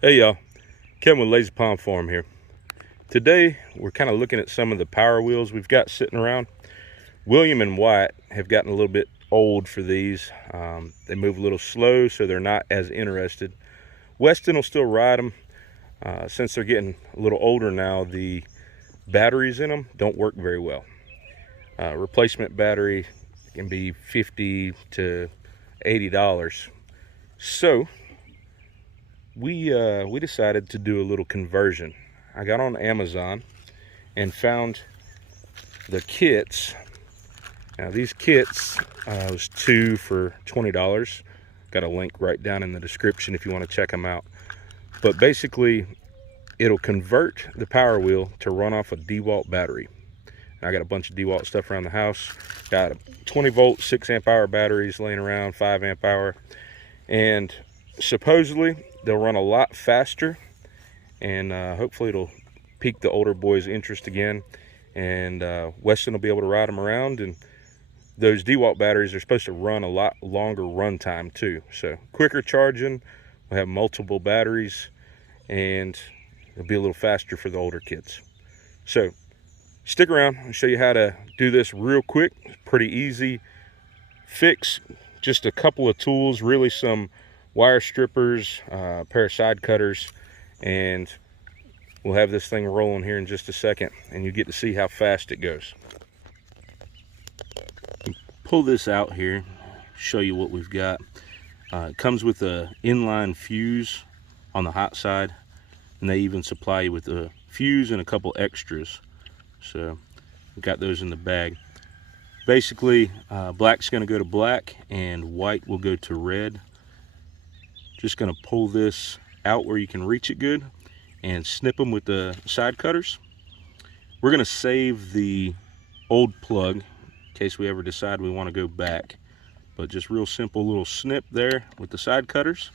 Hey y'all, Kevin with Lazy Pond Farm here. Today we're kind of looking at some of the power wheels we've got sitting around. William and Wyatt have gotten a little bit old for these. They move a little slow, so they're not as interested. Weston will still ride them. Since they're getting a little older now, the batteries in them don't work very well. Replacement battery can be $50 to $80. So we decided to do a little conversion. I got on Amazon and found the kits. Now these kits was 2 for $20. Got a link right down in the description if you want to check them out. But basically it'll convert the power wheel to run off a DeWalt battery. I got a bunch of DeWalt stuff around the house. Got 20 volt 6 amp hour batteries laying around, 5 amp hour, and supposedly they'll run a lot faster, and hopefully it'll pique the older boys' interest again, and Weston will be able to ride them around. And those DeWalt batteries are supposed to run a lot longer run time too, so quicker charging. We'll have multiple batteries and it'll be a little faster for the older kids. So stick around, I'll show you how to do this real quick. Pretty easy fix, just a couple of tools, really some wire strippers, a pair of side cutters, and we'll have this thing rolling here in just a second, and you get to see how fast it goes. Pull this out here, show you what we've got. It comes with a inline fuse on the hot side, and they even supply you with a fuse and a couple extras. So we've got those in the bag. Basically, black's going to go to black and white will go to red. Just going to pull this out where you can reach it good and snip them with the side cutters. We're going to save the old plug in case we ever decide we want to go back, but just real simple little snip there with the side cutters.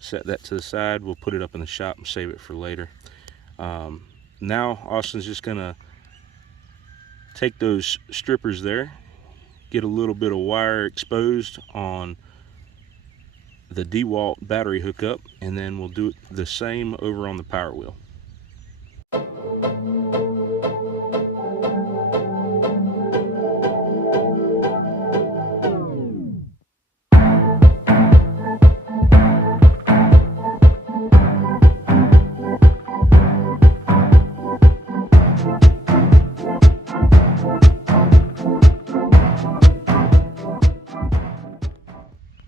Set that to the side. We'll put it up in the shop and save it for later. Now Austin's just going to take those strippers there, get a little bit of wire exposed on the DeWalt battery hookup, and then we'll do the same over on the power wheel.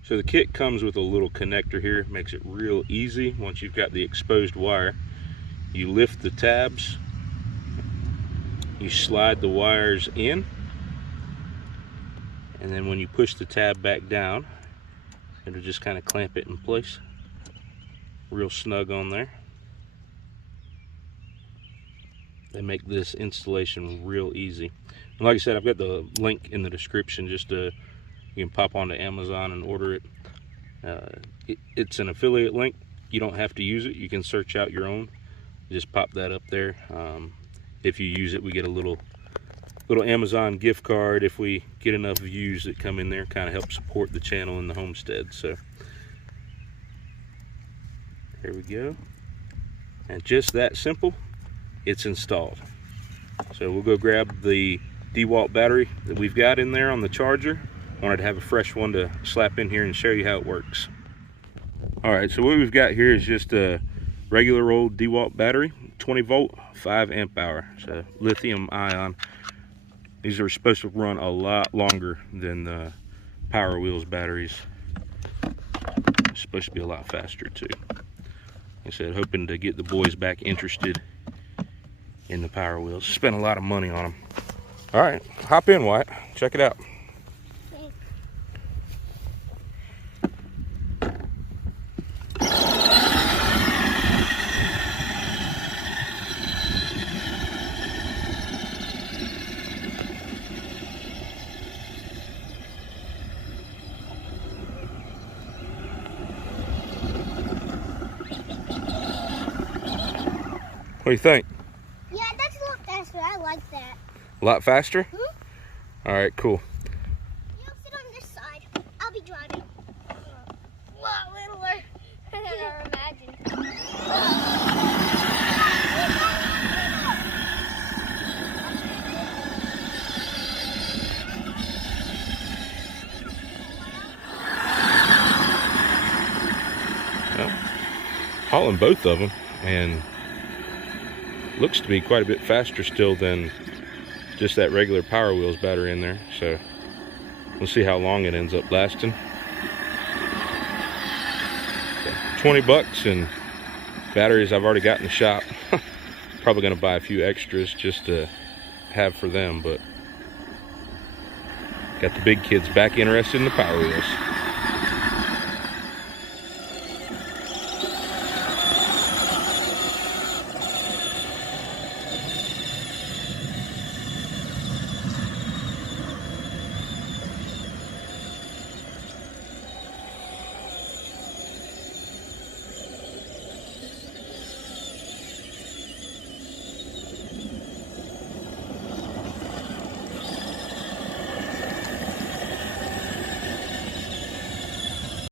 So the kit comes with a little connector here, makes it real easy. Once you've got the exposed wire, you lift the tabs, you slide the wires in, and then when you push the tab back down, it'll just kind of clamp it in place. Real snug on there. They make this installation real easy. And like I said, I've got the link in the description, just to you can pop onto Amazon and order it. It's an affiliate link. You don't have to use it. You can search out your own. Just pop that up there. If you use it, we get a little Amazon gift card if we get enough views that come in there. Kind of help support the channel and the homestead. So there we go. And just that simple, it's installed. So we'll go grab the DeWalt battery that we've got in there on the charger. Wanted to have a fresh one to slap in here and show you how it works. All right, so what we've got here is just a regular old DeWalt battery, 20 volt 5 amp hour. So lithium ion. These are supposed to run a lot longer than the Power Wheels batteries. It's supposed to be a lot faster too. Like I said, hoping to get the boys back interested in the Power Wheels. Spent a lot of money on them. All right, hop in, Wyatt. Check it out. What do you think? Yeah, that's a lot faster. I like that. A lot faster? Hmm? All right, cool. You sit on this side. I'll be driving. A lot littler than I imagined. hauling both of them, and looks to be quite a bit faster still than just that regular Powerwheel's battery in there. So we'll see how long it ends up lasting. So, 20 bucks, and batteries I've already got in the shop. Probably gonna buy a few extras just to have for them, but got the big kids back interested in the Powerwheels.